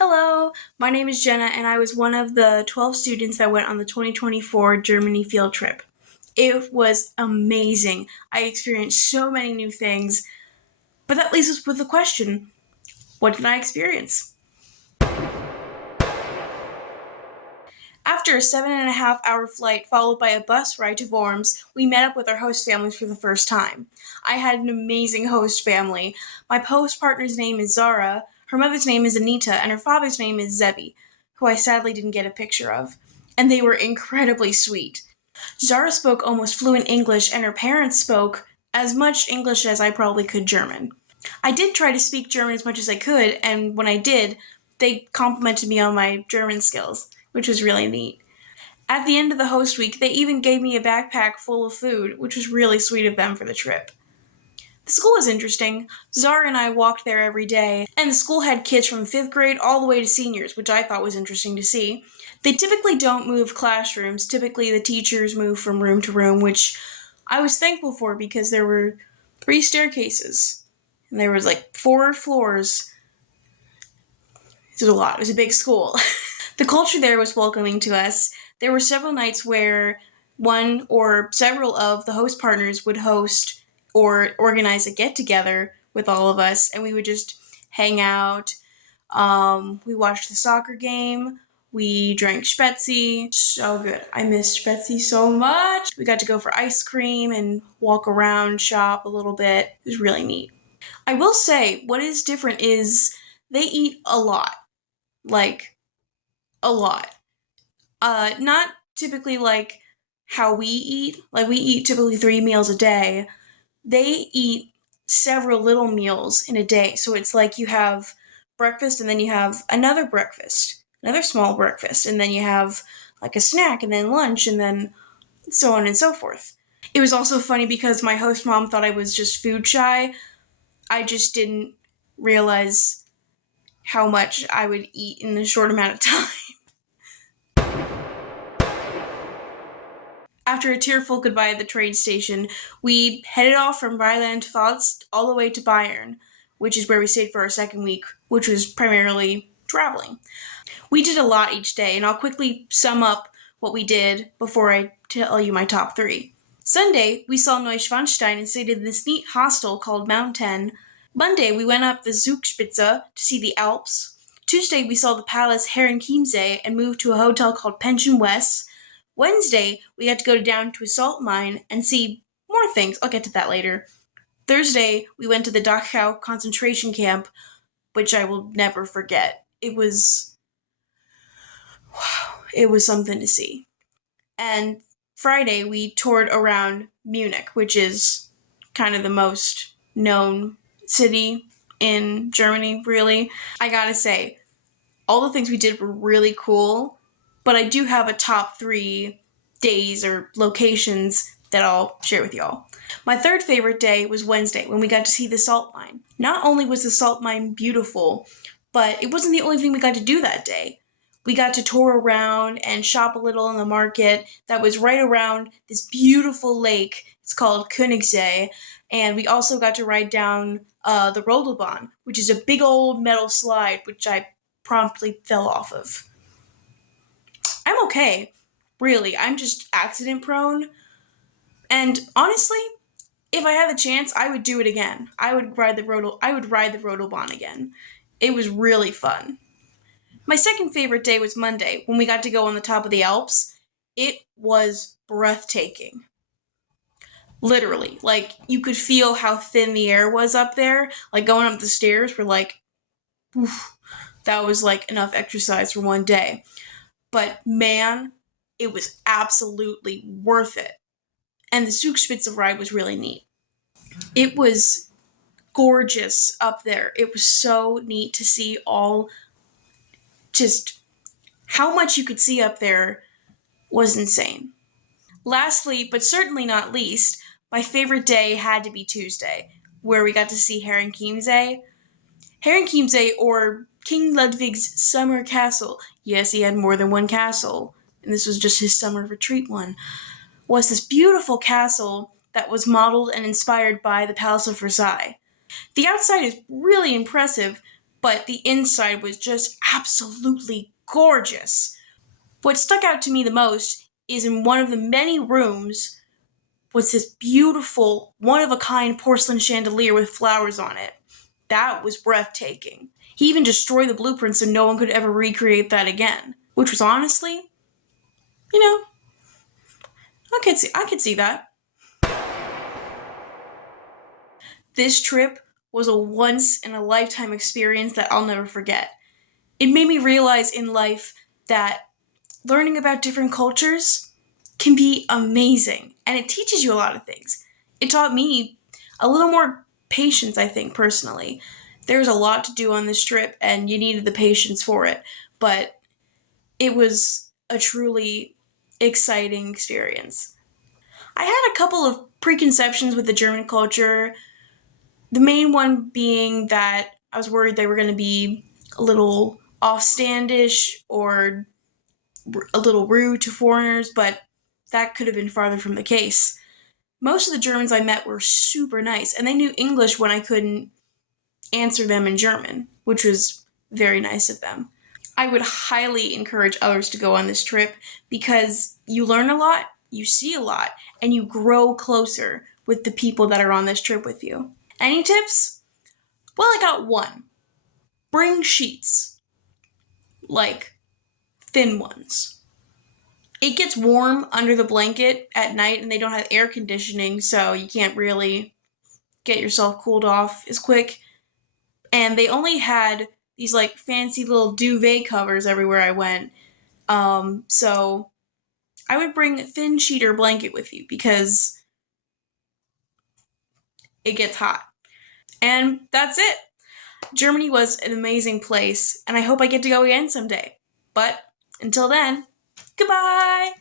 Hello, my name is Jenna, and I was one of the 12 students that went on the 2024 Germany field trip. It was amazing. I experienced so many new things, but that leaves us with the question, what did I experience? After a 7.5 hour flight followed by a bus ride to Worms, we met up with our host families for the first time. I had an amazing host family. My host partner's name is Zara, her mother's name is Anita, and her father's name is Zebi, who I sadly didn't get a picture of. And they were incredibly sweet. Zara spoke almost fluent English, and her parents spoke as much English as I probably could German. I did try to speak German as much as I could, and when I did, they complimented me on my German skills, which was really neat. At the end of the host week, they even gave me a backpack full of food, which was really sweet of them for the trip. The school was interesting. Zara and I walked there every day, and the school had kids from 5th grade all the way to seniors, which I thought was interesting to see. They typically don't move classrooms. Typically, the teachers move from room to room, which I was thankful for because there were 3 staircases, and there was like 4 floors. It was a lot. It was a big school. The culture there was welcoming to us. There were several nights where one or several of the host partners would host or organize a get-together with all of us, and we would just hang out. We watched the soccer game. We drank Spezi. So good. I miss Spezi so much. We got to go for ice cream and walk around, shop a little bit. It was really neat. I will say, what is different is they eat a lot. Like, a lot. Not typically like how we eat. Like, we eat typically 3 meals a day. They eat several little meals in a day. So it's like you have breakfast and then you have another breakfast, another small breakfast, and then you have like a snack and then lunch and then so on and so forth. It was also funny because my host mom thought I was just food shy. I just didn't realize how much I would eat in a short amount of time. After a tearful goodbye at the train station, we headed off from Rheinland-Pfalz all the way to Bayern, which is where we stayed for our second week, which was primarily traveling. We did a lot each day, and I'll quickly sum up what we did before I tell you my top 3. Sunday, we saw Neuschwanstein and stayed in this neat hostel called Mount 10. Monday, we went up the Zugspitze to see the Alps. Tuesday, we saw the palace Herrenchiemsee and moved to a hotel called Pension West. Wednesday, we got to go down to a salt mine and see more things. I'll get to that later. Thursday, we went to the Dachau concentration camp, which I will never forget. It was something to see. And Friday, we toured around Munich, which is kind of the most known city in Germany, really. I gotta say, all the things we did were really cool, but I do have a top 3 days or locations that I'll share with y'all. My third favorite day was Wednesday, when we got to see the salt mine. Not only was the salt mine beautiful, but it wasn't the only thing we got to do that day. We got to tour around and shop a little in the market that was right around this beautiful lake. It's called Königssee. And we also got to ride down the Rodelbahn, which is a big old metal slide, which I promptly fell off of. I'm okay, really. I'm just accident prone. And honestly, if I had the chance, I would do it again. I would ride the Rodelbahn again. It was really fun. My second favorite day was Monday, when we got to go on the top of the Alps. It was breathtaking. Literally, like, you could feel how thin the air was up there. Like, going up the stairs were like, oof, that was like enough exercise for one day. But man, it was absolutely worth it. And the Zugspitze ride was really neat. It was gorgeous up there. It was so neat to see just how much you could see up there was insane. Lastly, but certainly not least, my favorite day had to be Tuesday, where we got to see Herrenchiemsee. Herrenchiemsee, or King Ludwig's summer castle. Yes, he had more than one castle, and this was just his summer retreat one. Was this beautiful castle that was modeled and inspired by the Palace of Versailles. The outside is really impressive, but the inside was just absolutely gorgeous. What stuck out to me the most is in one of the many rooms was this beautiful, one-of-a-kind porcelain chandelier with flowers on it. That was breathtaking. He even destroyed the blueprint so no one could ever recreate that again, which was honestly, you know, I could see that. This trip was a once in a lifetime experience that I'll never forget. It made me realize in life that learning about different cultures can be amazing and it teaches you a lot of things. It taught me a little more patience, I think, personally. There's a lot to do on this trip and you needed the patience for it, but it was a truly exciting experience. I had a couple of preconceptions with the German culture, the main one being that I was worried they were going to be a little offstandish or a little rude to foreigners, but that could have been farther from the case. Most of the Germans I met were super nice, and they knew English when I couldn't answer them in German, which was very nice of them. I would highly encourage others to go on this trip because you learn a lot, you see a lot, and you grow closer with the people that are on this trip with you. Any tips? Well, I got one. Bring sheets. Like, thin ones. It gets warm under the blanket at night and they don't have air conditioning, so you can't really get yourself cooled off as quick. And they only had these like fancy little duvet covers everywhere I went. So I would bring a thin sheet or blanket with you because it gets hot. And that's it. Germany was an amazing place, and I hope I get to go again someday. But until then, goodbye!